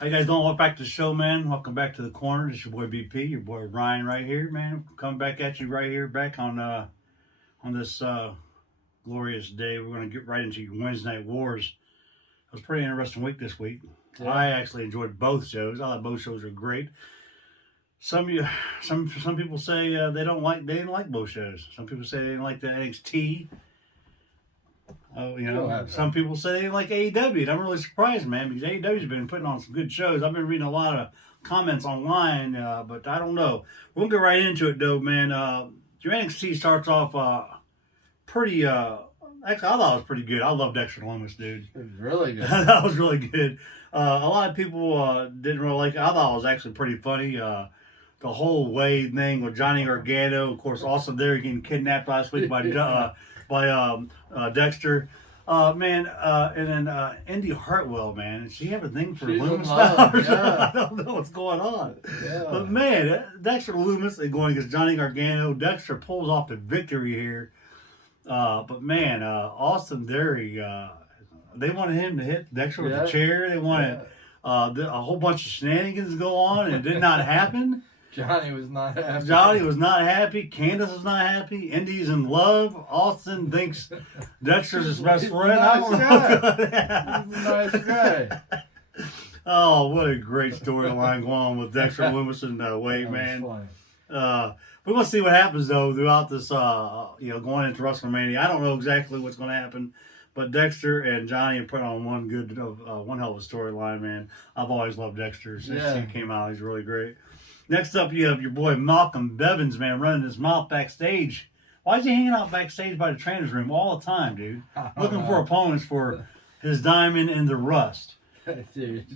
How you guys doing? Welcome back to the show, man. Welcome back to the corner. It's your boy BP, your boy Ryan right here, man. Coming back at you right here, back on this glorious day. We're gonna get right into Wednesday Night Wars. It was a pretty interesting week this week. Yeah. I actually enjoyed both shows. I thought both shows were great. Some people say they didn't like both shows. Some people say they didn't like the NXT. Some people say they didn't like AEW. And I'm really surprised, man, because AEW's been putting on some good shows. I've been reading a lot of comments online, but I don't know. We'll get right into it, though, man. Your NXT starts off pretty. Actually, I thought it was pretty good. I love Dexter Lumis, dude. It was really good. That was really good. A lot of people didn't really like it. I thought it was actually pretty funny. The whole Wade thing with Johnny Gargano, of course, also there getting kidnapped last week by Dexter. And then Indy Hartwell, man. Does she have a thing for She's Lumis in love, now? yeah. I don't know what's going on. Yeah. But, man, Dexter Lumis going against Johnny Gargano. Dexter pulls off the victory here. But, man, Austin Theory, they wanted him to hit Dexter with the chair. They wanted a whole bunch of shenanigans to go on, and it did not happen. Johnny was not happy. Johnny was not happy. Candace was not happy. Indy's in love. Austin thinks Dexter's his best friend. He's a nice guy. Oh, what a great storyline going on with Dexter Lumis and Wade, man. We're going to see what happens, though, throughout this, going into WrestleMania. I don't know exactly what's going to happen, but Dexter and Johnny are putting on one hell of a storyline, man. I've always loved Dexter since he came out. He's really great. Next up, you have your boy Malcolm Bevins, man, running his mouth backstage. Why is he hanging out backstage by the trainer's room all the time, dude? Looking for opponents for his Diamond in the Rust. Dude.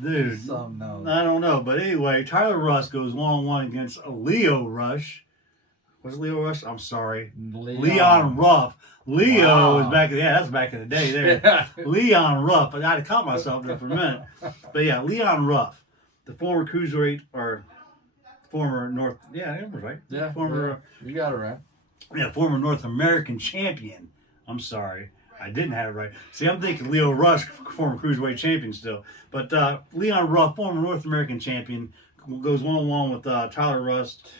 I don't know. But anyway, Tyler Rust goes one-on-one against Leo Rush. What's Leo Rush? I'm sorry. Leon Ruff. Leo is back in that's back in the day there. Yeah. Leon Ruff. I had to caught myself there for a minute. But yeah, Leon Ruff, the former cruiserweight former North, that was right. Yeah, former, you got it right. Yeah, former North American champion. I'm sorry, I didn't have it right. See, I'm thinking Leo Rush, former cruiserweight champion still, but Leon Ruff, former North American champion, goes one-on-one with Tyler Rust.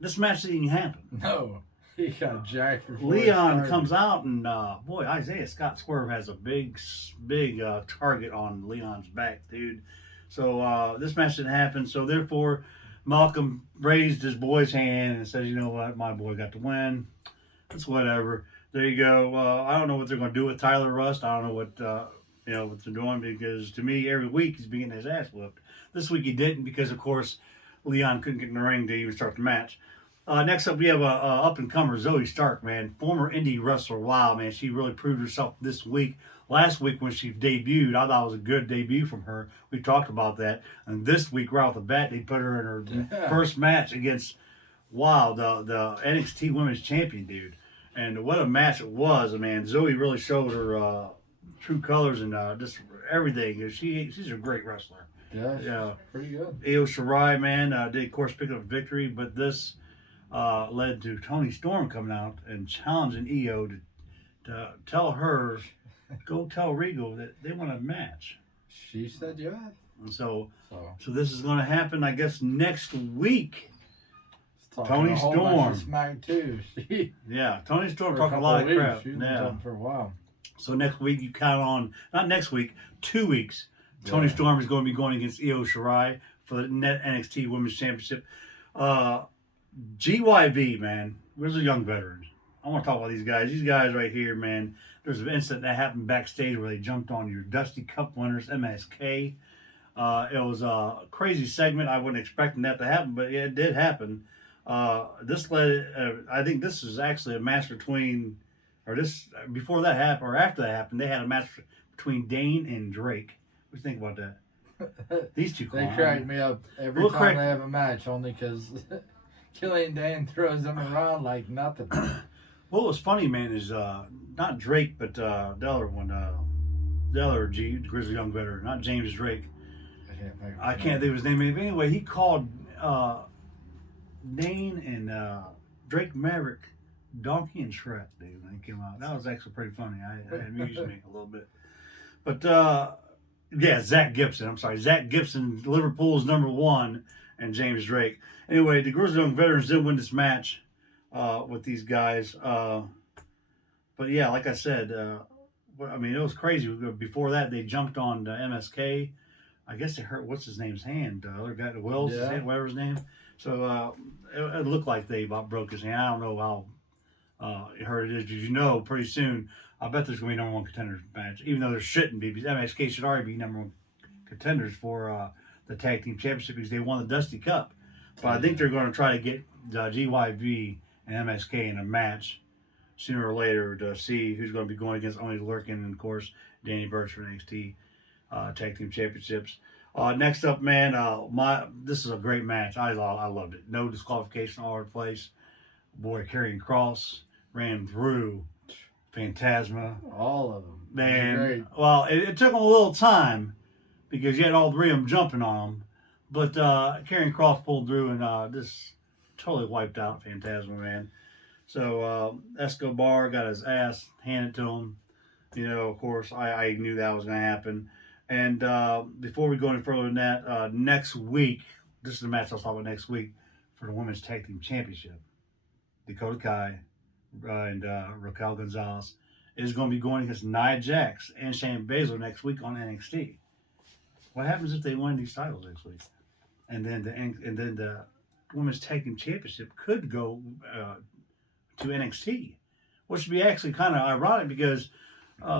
This match didn't happen. No, he got jacked. Leon comes out and Isaiah Scott Swerve has a big target on Leon's back, dude. So this match didn't happen. So therefore, Malcolm raised his boy's hand and says, "You know what? My boy got to win. It's whatever." There you go. I don't know what they're going to do with Tyler Rust. I don't know what what they're doing, because to me, every week he's been getting his ass whooped. This week he didn't, because of course Leon couldn't get in the ring to even start the match. Next up, we have a up-and-comer, Zoe Stark, man. Former indie wrestler. Wow, man. She really proved herself this week. Last week when she debuted, I thought it was a good debut from her. We talked about that. And this week, right off the bat, they put her in her first match against, the NXT Women's Champion, dude. And what a match it was, man. Zoe really showed her true colors and just everything. She's a great wrestler. Yeah, pretty good. Io Shirai, man, did, of course, pick up a victory, but this led to Toni Storm coming out and challenging Io to tell her, go tell Regal that they want a match. She said yes. And so this is going to happen, I guess, next week. Toni Storm. Smack too. Toni Storm talking a lot of crap. She's been talking for a while. So next week you count on, not next week, 2 weeks. Toni Storm is going to be going against Io Shirai for the NXT Women's Championship. GYV, man, where's the young veterans? I want to talk about these guys. These guys right here, man. There's an incident that happened backstage where they jumped on your Dusty Cup winners, MSK. It was a crazy segment. I wasn't expecting that to happen, but it did happen. This led, I think this is actually a match between, before that happened, or after that happened, they had a match between Dane and Drake. What do you think about that? These two They crack me up every time they have a match, only because Killian Dane throws them around like nothing. What was funny, man, is not Drake, but the other one, the other Grizzly Young veteran, not James Drake. I can't think of his name. Anyway, he called Dane and Drake Maverick Donkey and Shrek, dude, when he came out. That was actually pretty funny. It amused me a little bit. But Yeah, Zach Gibson. I'm sorry, Zach Gibson. Liverpool's number 1, and James Drake. Anyway, the Grizzled Young Veterans did win this match with these guys. But yeah, like I said, I mean, it was crazy. Before that, they jumped on MSK. I guess they hurt what's his name's hand. The other guy, Wells, whatever his name. So it looked like they about broke his hand. I don't know how hurt it is. Because pretty soon, I bet there's going to be number 1 contenders match. Even though there shouldn't be, because MSK should already be number 1 contenders for the tag team championship because they won the Dusty Cup. But I think they're going to try to get GYV and MSK in a match sooner or later to see who's going to be going against Oney Lorcan and, of course, Danny Burch for NXT Tag Team Championships. Next up, man, this is a great match. I loved it. No disqualification all over the place. Boy, Karrion Kross ran through Phantasma. All of them. Man, well, it took them a little time because you had all 3 of them jumping on them. But Karrion Kross pulled through and just totally wiped out Phantasma, man. So Escobar got his ass handed to him. Of course, I knew that was going to happen. And before we go any further than that, next week, this is the match I'll talk about next week for the Women's Tag Team Championship. Dakota Kai and Raquel Gonzalez is going to be going against Nia Jax and Shayna Baszler next week on NXT. What happens if they win these titles next week? And then the Women's Tag Team Championship could go to NXT, which would be actually kind of ironic because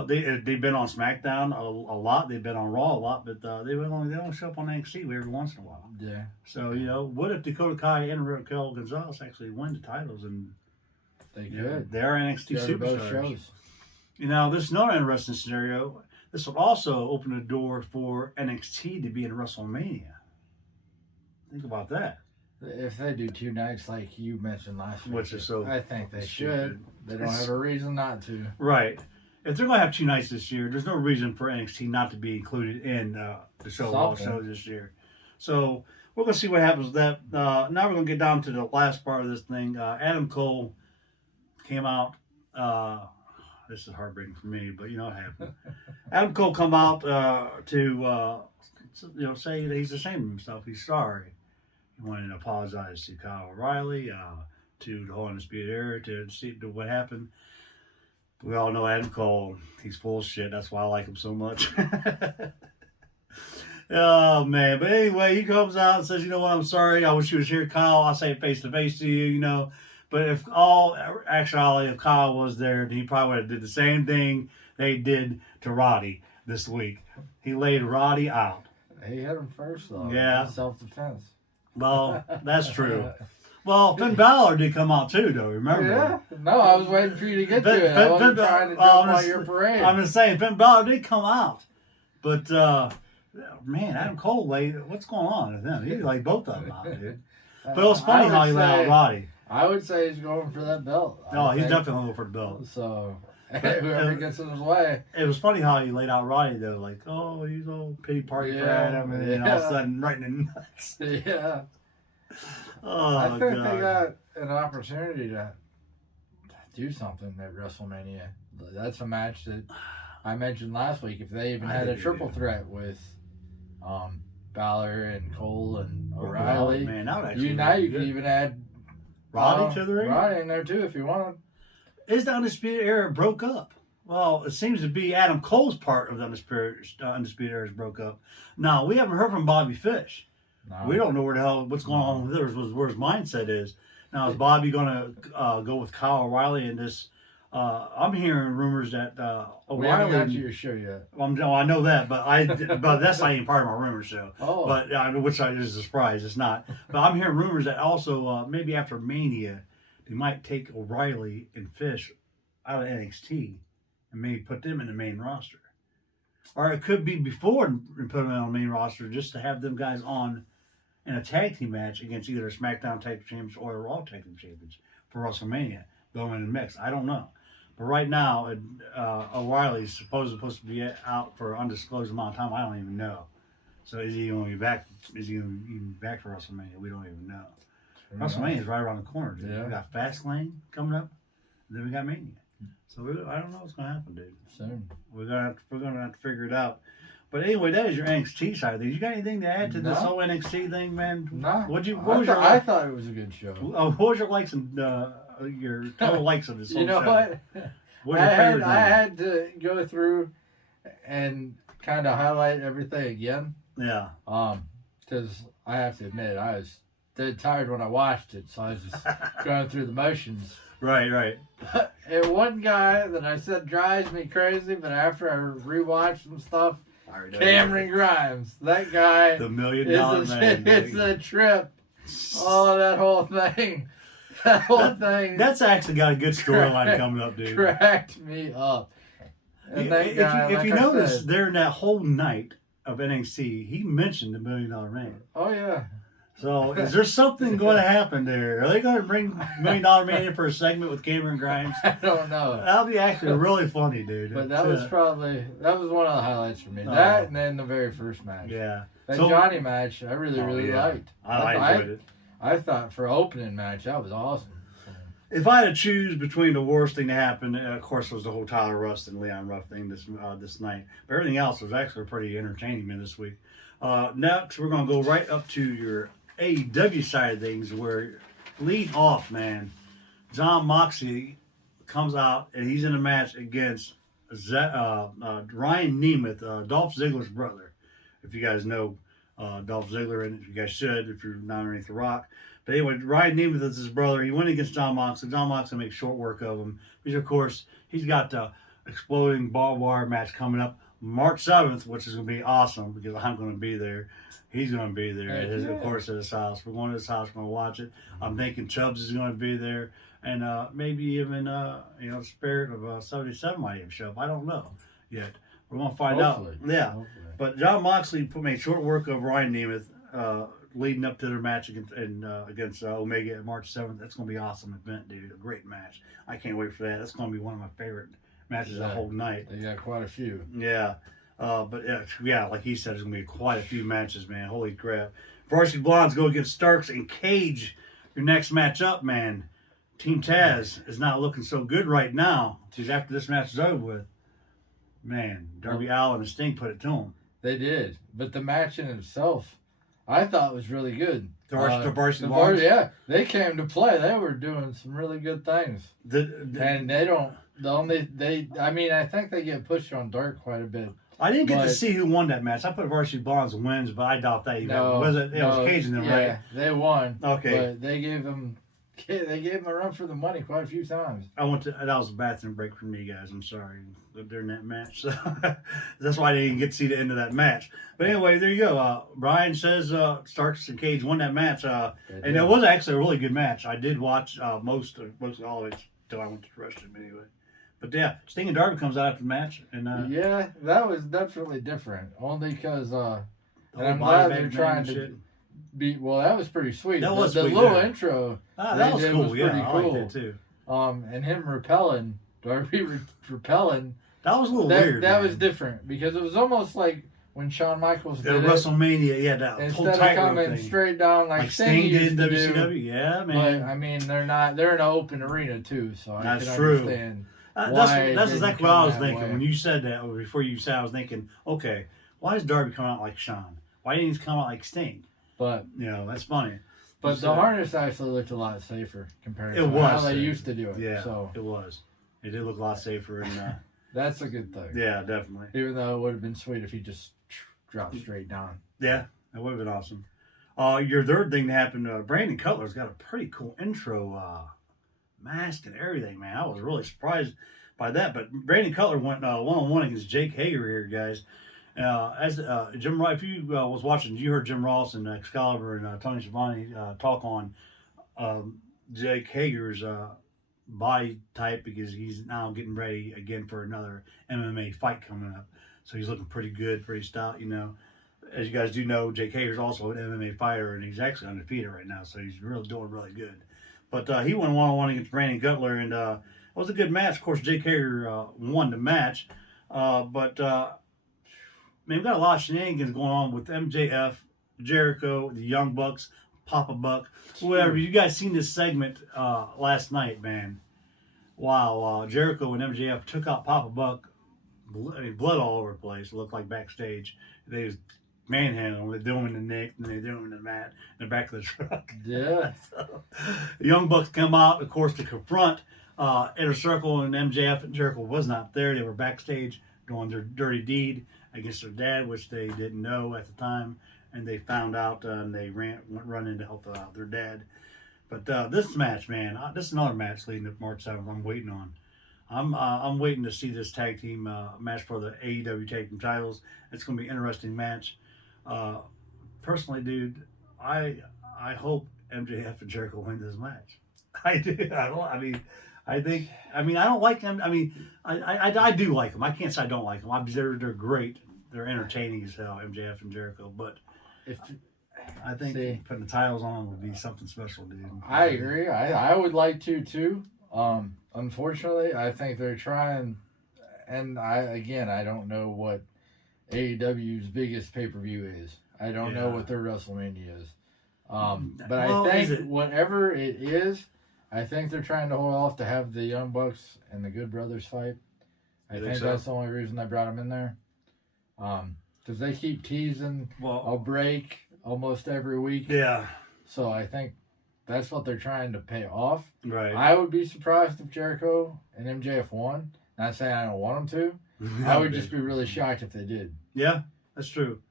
they've been on SmackDown a lot, they've been on Raw a lot, but they don't show up on NXT every once in a while. Yeah. So what if Dakota Kai and Raquel Gonzalez actually win the titles and they could? They are NXT superstars. Both shows. This is another interesting scenario. This will also open the door for NXT to be in WrestleMania. Think about that. If they do 2 nights like you mentioned last week, which is so, I think they should. They don't have a reason not to. Right. If they're going to have 2 nights this year, there's no reason for NXT not to be included in the show this year. So we're going to see what happens with that. Now we're going to get down to the last part of this thing. Adam Cole came out. This is heartbreaking for me, but what happened. Adam Cole come out to say that he's ashamed of himself. He's sorry. He wanted to apologize to Kyle O'Reilly, to the whole Undisputed Era, to what happened. We all know Adam Cole. He's full of shit. That's why I like him so much. Oh, man. But anyway, he comes out and says, I'm sorry. I wish you was here, Kyle. I'll say it face to face to you, But if Kyle was there, he probably would have did the same thing they did to Roddy this week. He laid Roddy out. He hit him first, though. Yeah. Self-defense. Well, that's true. Well, Finn Balor did come out too, though. Remember? Yeah. No, I was waiting for you to get to it. I wasn't trying to jump on your parade. I'm just saying, Finn Balor did come out, but man, Adam Cole what's going on with him? He laid both of them out, dude. But it was funny how he laid out Roddy. I would say he's going for that belt. No, he's definitely going for the belt. So whoever gets in his way. It was funny how he laid out Roddy though, like, oh, he's all pity party for Adam, and then all of a sudden, right in the nuts. Yeah. Oh, I think they got an opportunity to do something at WrestleMania. That's a match that I mentioned last week. If they even had a triple threat with Balor and Cole and O'Reilly, man, that would actually you could even add Roddy to the ring. Roddy in there too if you wanted. Is the Undisputed Era broke up? Well, it seems to be Adam Cole's part of the Undisputed Era is broke up. Now, we haven't heard from Bobby Fish. No. We don't know what's going on with his, where his mindset is. Now, is Bobby going to go with Kyle O'Reilly in this? I'm hearing rumors that O'Reilly. We haven't got to your show yet. I know that, but that's not even part of my rumor show. Oh. But which is a surprise. It's not. But I'm hearing rumors that also maybe after Mania, they might take O'Reilly and Fish out of NXT and maybe put them in the main roster. Or it could be before and put them on the main roster just to have them guys on in a tag team match against either a SmackDown Tag Team Champions or a Raw Tag Team Champions for WrestleMania. Going in the mix. I don't know. But right now, O'Reilly's supposed to be out for an undisclosed amount of time. I don't even know. So is he going to be back? Is he going to be back for WrestleMania? We don't even know. WrestleMania is right around the corner, dude. Yeah. We got Fastlane coming up, and then we got Mania. So I don't know what's going to happen, dude. Soon. We're gonna have to figure it out. But anyway, that is your NXT side of things. You got anything to add to this No. whole NXT thing, man? No. I thought it was a good show. what was your likes and your total likes of this whole You know show? what? What's your favorite I thing? had to go through and kind of highlight everything again. Yeah. Because I have to admit, I was dead tired when I watched it, so I was just going through the motions. Right. And one guy that I said drives me crazy, but after I rewatched some stuff, Cameron Grimes, that guy the $1 million man. it's a trip. Oh, that whole thing. That whole thing. That's actually got a good storyline coming up, dude. Cracked me up. And that guy, if like you I notice, said, during that whole night of NXT, he mentioned the $1 Million Man. oh yeah. So, is there something going to happen there? Are they going to bring $1 Million Man in for a segment with Cameron Grimes? I don't know. That'll be actually really funny, dude. But that was one of the highlights for me. Oh. That and then the very first match. Yeah. That So- Johnny match, I really yeah. liked. I enjoyed it. I thought for opening match, that was awesome. If I had to choose between the worst thing to happen, of course, was the whole Tyler Rust and Leon Ruff thing this night. But everything else was actually pretty entertaining, man, this week. Next, we're going to go right up to your AEW side of things, where lead off, man, Jon Moxley comes out and he's in a match against Ryan Nemeth, Dolph Ziggler's brother. If you guys know Dolph Ziggler, and you guys should if you're not underneath the rock. But anyway, Ryan Nemeth is his brother. He went against Jon Moxley. Jon Moxley makes short work of him. Because, of course, he's got the exploding barbed wire match coming up March 7th, which is going to be awesome because I'm going to be there. He's going to be there, of course, at his house. We're going to his house, we're going to watch it. I'm thinking Chubbs is going to be there. And maybe even, the spirit of 77 might even show up. I don't know yet. We're going to find Hopefully. out. Yeah. Hopefully. But Jon Moxley made short work of Ryan Nemeth leading up to their match against Omega at March 7th. That's going to be an awesome event, dude. A great match. I can't wait for that. That's going to be one of my favorite matches the whole night. They got quite a few. Yeah. But like he said, there's going to be quite a few matches, man. Holy crap. Varsity Blondes go against Starks and Cage. Your next match up, man. Team Taz is not looking so good right now. Because after this match is over with, man, Darby Allin and Sting put it to him. They did. But the match in itself, I thought was really good. The Varsity Blondes? Yeah, they came to play. They were doing some really good things. And they don't. I think they get pushed on Dark quite a bit. I didn't get to see who won that match. I put Varsity Blondes wins, but I doubt that. It was Cage and them, right? Yeah, they won. Okay. But they gave them a run for the money quite a few times. That was a bathroom break for me, guys. I'm sorry during that match. So that's why I didn't get to see the end of that match. But anyway, there you go. Brian says Starks and Cage won that match, and it was actually a really good match. I did watch most of all of it until I went to the restroom anyway. But yeah, Sting and Darby comes out after the match, and yeah, that was definitely different. Only because and I'm glad they're trying to beat. Well, that was pretty sweet. That was the sweet, little yeah. intro. That was cool. Was Yeah, pretty I cool. liked it too. And him repelling Darby repelling. That was a little weird. That was different because it was almost like when Shawn Michaels did WrestleMania. Yeah, that instead of coming straight down like Sting did in WCW. Yeah, man. But I mean, they're not. They're in an open arena too, so I can understand. That's exactly what I was thinking when you said that. Or before you said, I was thinking, okay, why does Darby come out like Shawn? Why didn't he come out like Sting? But that's funny. But the harness actually looked a lot safer compared to how they used to do it. Yeah, so it was. It did look a lot safer, and that's a good thing. Yeah, definitely. Even though it would have been sweet if he just dropped straight down. Yeah, that would have been awesome. Your third thing that happened, Brandon Cutler's got a pretty cool intro mask and everything, man. I was really surprised by that. But Brandon Cutler went one-on-one against Jake Hager here, guys. As Jim Ross, if you was watching, you heard Jim Ross and Excalibur and Tony Schiavone talk on Jake Hager's body type because he's now getting ready again for another MMA fight coming up. So he's looking pretty good, pretty stout, As you guys do know, Jake Hager's also an MMA fighter, and he's actually undefeated right now, so he's really doing really good. But he won one-on-one against Brandon Cutler, and it was a good match. Of course, Jake Hager won the match, but man, we've got a lot of shenanigans going on with MJF, Jericho, the Young Bucks, Papa Buck, whatever. You guys seen this segment last night, man. Wow, Jericho and MJF took out Papa Buck blood all over the place. It looked like backstage. They was manhandling. They do him in the neck, and they do him in the mat, in the back of the truck. Yeah. So, the Young Bucks come out, of course, to confront Inner Circle, and MJF and Jericho was not there. They were backstage doing their dirty deed against their dad, which they didn't know at the time, and they found out, and they went running to help out their dad. But this match, man, this is another match leading up March 7th. I'm waiting on. I'm waiting to see this tag team match for the AEW tag team titles. It's going to be an interesting match. Personally, dude, I hope MJF and Jericho win this match. I do. I don't like them. I mean, I do like them. I can't say I don't like them. They're great. They're entertaining as hell, MJF and Jericho. But I think putting the titles on would be something special, dude. I agree. I would like to too. Unfortunately, I think they're trying, and I don't know what AEW's biggest pay-per-view is. I don't know what their WrestleMania is. But I think whatever it is, I think they're trying to hold off to have the Young Bucks and the Good Brothers fight. I think that's the only reason I brought them in there. Because they keep teasing a break almost every week. Yeah. So I think that's what they're trying to pay off. Right. I would be surprised if Jericho and MJF won. Not saying I don't want them to. I would just be really shocked if they did. Yeah, that's true.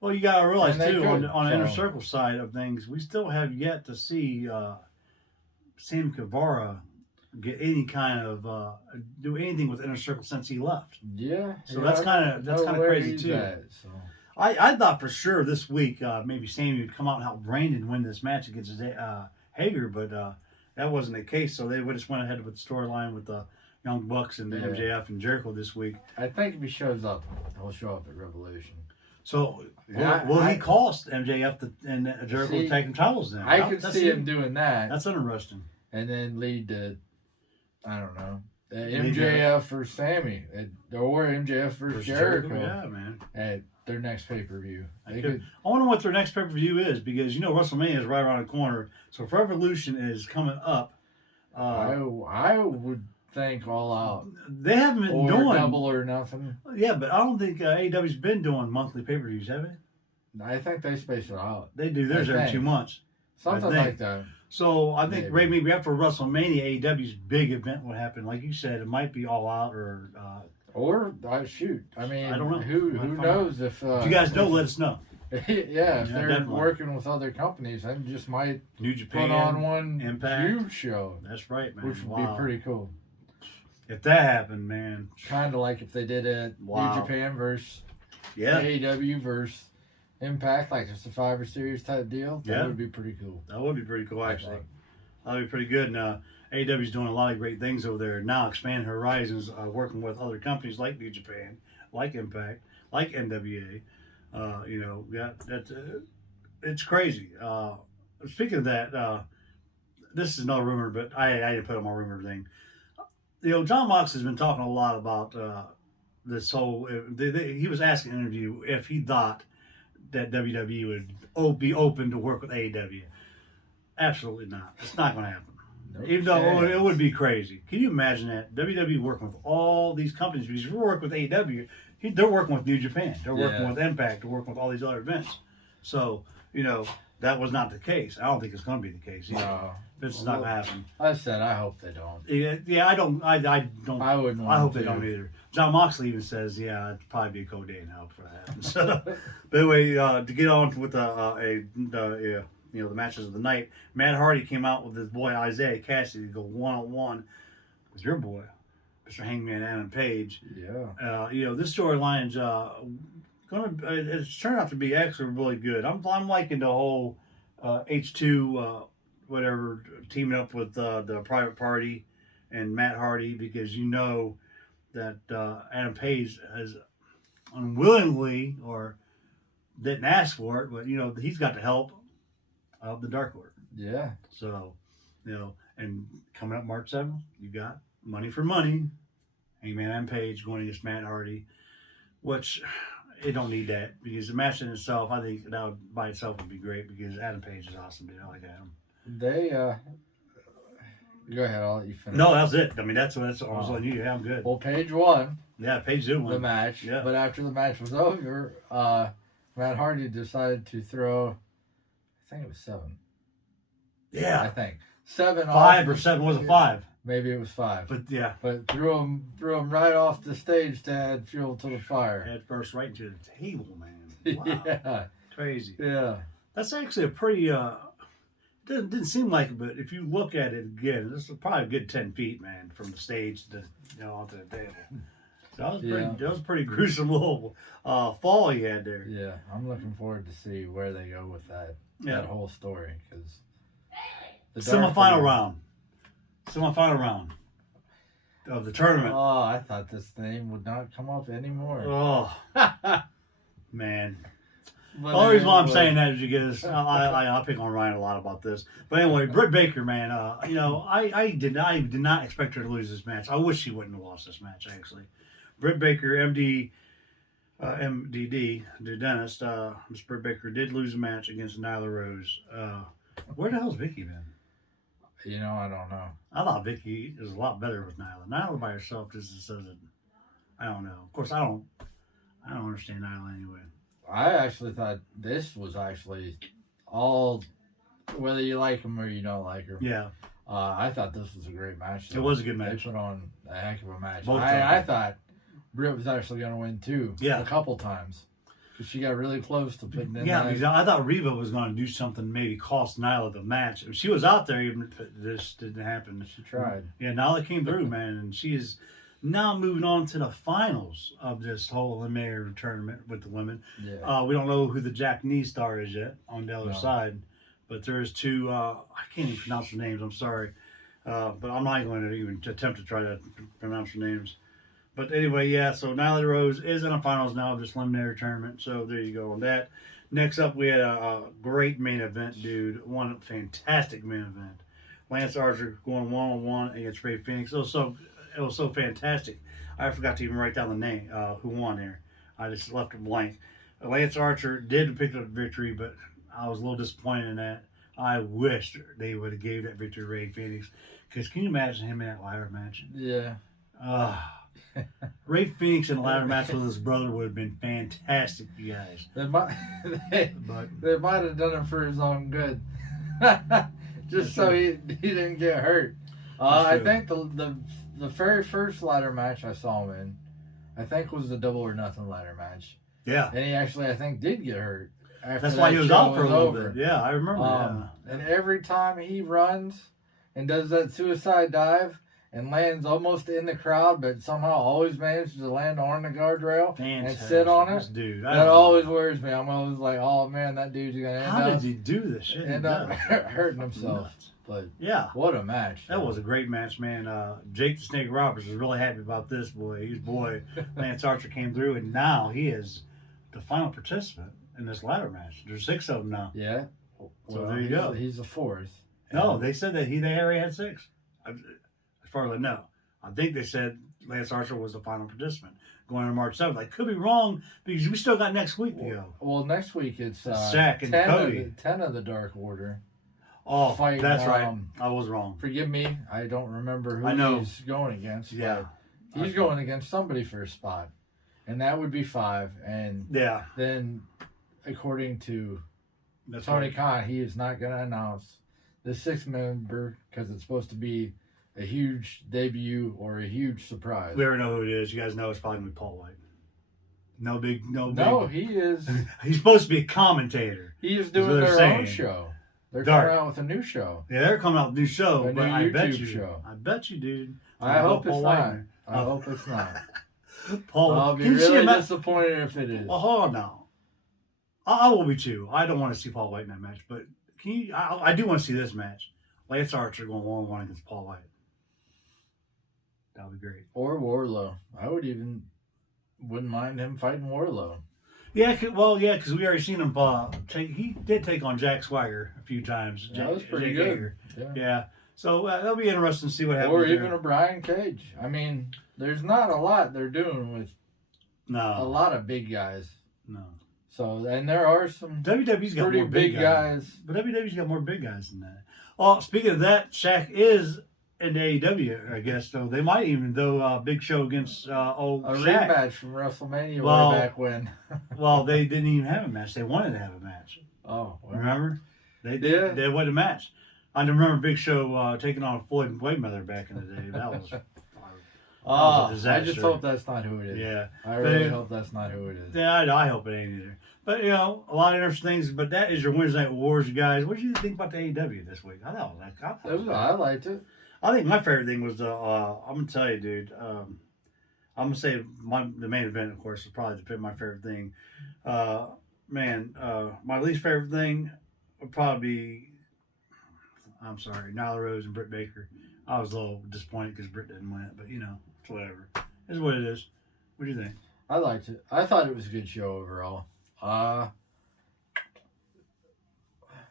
Well, you got to realize, too, on the Inner Circle side of things, we still have yet to see Sam Guevara get any kind of do anything with Inner Circle since he left. Yeah. So that's kind of crazy too. I thought for sure this week maybe Sammy would come out and help Brandon win this match against Hager, but that wasn't the case. So they just went ahead with the storyline with the Young Bucks and MJF and Jericho this week. I think if he shows up, he'll show up at Revolution. So will he cost MJF and Jericho taking titles then? I could see him doing that. That's interesting. And then lead to, I don't know, MJF or Sammy, or MJF versus Jericho. Yeah, man. At their next pay-per-view. I wonder what their next pay-per-view is, because WrestleMania is right around the corner. So if Revolution is coming up, I would think All Out. They haven't been doing Double or Nothing. Yeah, but I don't think AEW's been doing monthly pay-per-views, have they? I think they space it out. They do theirs every 2 months. Something like that. So I think maybe after WrestleMania, AEW's big event will happen. Like you said, it might be All Out or shoot. I mean, I don't know. Who knows if you guys know, let us know. Yeah, if they're definitely working with other companies, then just might New Japan put on one Impact. huge show. That's right, man. Which would be pretty cool. If that happened, man. Kind of like if they did it New Japan versus AEW versus Impact, like a Survivor Series type deal. That would be pretty cool. That would be pretty cool, actually. That would be pretty good. And AEW's doing a lot of great things over there now, expanding horizons, working with other companies like New Japan, like Impact, like NWA. It's crazy. Speaking of that, this is another rumor, but I didn't put on my rumor thing. John Mox has been talking a lot about this whole. He was asking in an interview if he thought that WWE would be open to work with AEW. Absolutely not. It's not going to happen. No Even though it would be crazy. Can you imagine that? WWE working with all these companies, because if we work with AEW, they're working with New Japan. They're working with Impact. They're working with all these other events. So, that was not the case. I don't think it's going to be the case. No. This is not going to happen. I said I hope they don't. Yeah, I don't. I don't. I wouldn't. I hope they don't either. John Moxley even says, it'd probably be a Code and help for that. So, but anyway, to get on with the matches of the night, Matt Hardy came out with his boy Isaiah Cassidy to go one-on-one with your boy, Mr. Hangman Adam Page. Yeah. This storyline's it's turned out to be actually really good. I'm liking the whole H2 whatever teaming up with the Private Party and Matt Hardy, because that Adam Page has unwillingly or didn't ask for it, but he's got the help of the Dark Order. Yeah. So, and coming up March 7th, you got Money for Money, Hangman Adam Page going against Matt Hardy, which it don't need that, because the match in itself, I think that would, by itself would be great, because Adam Page is awesome, dude. I like Adam. They, Go ahead, I'll let you finish. No, that was it. I mean, that's I was letting you. Yeah, I'm good. Well, Paige won Yeah, Paige did the one. match, Yeah. but after the match was over, Matt Hardy decided to throw, I think it was 7. I Yeah, think 7 5 off or 7 was a 5, Maybe it was 5. but yeah, But threw him right off the stage to add fuel to the fire. head first right into the table, man. Wow, Yeah, crazy. yeah, That's actually a pretty. Didn't seem like it, but if you look at it again, this is probably a good 10 feet, man, from the stage to onto the table. So that was pretty. Yeah. That was a pretty gruesome little fall he had there. yeah. I'm looking forward to see where they go with that whole story because Semifinal round of the tournament. Oh, I thought this name would not come up anymore. Oh man. But The only reason why I'm anyway, saying that is because I pick on Ryan a lot about this. But anyway, Britt Baker, man, I did not expect her to lose this match. I wish she wouldn't have lost this match, actually. Britt Baker, MDD, the dentist, Miss Britt Baker did lose a match against Nyla Rose. Where the hell's Vicky been? I don't know. I thought Vicky is a lot better with Nyla. Nyla by herself just doesn't. I don't know. Of course, I don't understand Nyla anyway. I actually thought this was actually all, whether you like them or you don't like them. Yeah, I thought this was a great match. it was a good They match. put on a heck of a match. Both I thought Britt was actually going to win too. Yeah. A couple times. Because she got really close to putting in Yeah, that. because I thought Reva was going to do something, maybe cost Nyla the match. She was out there, even if this didn't happen. She tried. Yeah, Nyla came through, man, and she is now moving on to the finals of this whole eliminator tournament with the women. Yeah. We don't know who the Japanese star is yet on the other No. side, but there's 2. I can't even pronounce their names. I'm sorry, but I'm not going to even attempt to try to pronounce their names. But anyway, yeah. So Nyla Rose is in the finals now of this eliminator tournament. So there you go on that. Next up, we had a great main event, dude. One fantastic main event. Lance Archer going 1-on-1 against Ray Phoenix. It was so fantastic. I forgot to even write down the name, who won here. I just left it blank. Lance Archer did pick up the victory, but I was a little disappointed in that. I wished they would have gave that victory to Ray Phoenix. Because can you imagine him in that ladder match? Yeah. Ray Phoenix in a ladder match with his brother would have been fantastic, you guys. They might, But they might have done it for his own good. Just so he didn't get hurt. I true. think the very first ladder match I saw him in, I think was the Double or Nothing ladder match. yeah, And he actually, I think, did get hurt. After that's why that he was show out for a little over. bit. Yeah, I remember. And every time he runs and does that suicide dive and lands almost in the crowd, but somehow always manages to land on the guardrail and Fantastic. sit on it, This dude. that always worries me. I'm always like, oh man, that dude's going to How did he do this shit? end up hurting himself. Nuts. But Yeah. what a match. That was a great match, man. Jake the Snake Roberts was really happy about this boy. His boy, Lance Archer, came through, and now he is the final participant in this ladder match. There's 6 of them now. Yeah. So there you go. He's the 4th. No, they said that they already had 6. As far as I know. I think they said Lance Archer was the final participant going on March 7th. I could be wrong because we still got next week to go. Well, next week it's Shaq and 10 Cody. 10 of the Dark Order. Oh, Fighting, that's right. I was wrong. Forgive me, I don't remember who I know. he's going against. Yeah. but he's going against somebody for a spot, and that would be 5. And Yeah. then, according to That's Tony right. Khan, he is not going to announce the 6th member because it's supposed to be a huge debut or a huge surprise. We already know who it is. You guys know it's probably going to be Paul White. No big. No, he is. He's supposed to be a commentator. He is what doing they're their saying. own show. They're Dark. coming out with a new show. Yeah, they're coming out with a new show, A but new I bet YouTube you, show. I bet you, dude. I hope Paul it's White. not. I hope it's not. Paul, I'll be can you see really him? disappointed if it is. Well, hold on now. I will be too. I don't want to see Paul White in that match, but can you? I do want to see this match. Lance Archer going 1-on-1 against Paul White. That would be great. Or Warlow. I wouldn't mind him fighting Warlow. Yeah, because we already seen him. He did take on Jack Swagger a few times. That was pretty Jake good. Hager. Yeah. Yeah. So that'll be interesting to see what happens. Or there. even a Brian Cage. I mean, there's not a lot they're doing with a no, lot of big guys. no. So, and there are some WWE's got pretty more big guys. but WWE's got more big guys than that. Oh, speaking of that, Shaq is in AEW, I guess. So they might even do Big Show against old A Shaq. rematch from WrestleMania Well, way back when. Well, they didn't even have a match. They wanted to have a match. Oh, well. Remember? They Yeah. They wanted a match. I remember Big Show taking on Floyd Mayweather back in the day. That was Oh, a I disaster. just hope that's not who it is. yeah. I really hope that's not who it is. Yeah, I hope it ain't either. But, a lot of interesting things. But that is your Wednesday Night Wars, guys. What did you think about the AEW this week? I thought it was I liked it. I think my favorite thing was I'm going to tell you, dude. I'm going to say the main event, of course, is probably my favorite thing. My least favorite thing would probably be, I'm sorry, Nyla Rose and Britt Baker. I was a little disappointed because Britt didn't win it, but, it's whatever. It's what it is. What do you think? I liked it. I thought it was a good show overall.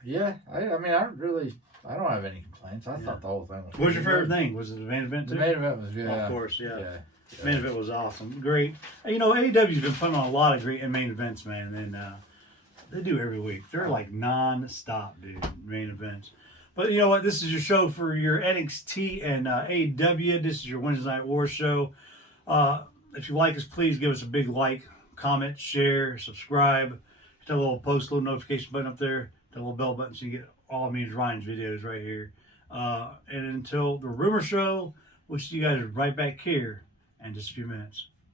Yeah, I don't have any complaints. I thought the whole thing was What was your pretty favorite good. thing? Was it the main event too? The main event was good. Of course, yeah. Yeah. Main event was awesome. Great. AEW's been putting on a lot of great main events, man, and they do every week. They're like non-stop, dude, main events. But you know what? This is your show for your NXT and AEW. This is your Wednesday Night War show. If you like us, please give us a big like, comment, share, subscribe. Hit that little little notification button up there, that little bell button so you get all of me and Ryan's videos right here. And until the Rumor Show, we'll see you guys right back here in just a few minutes.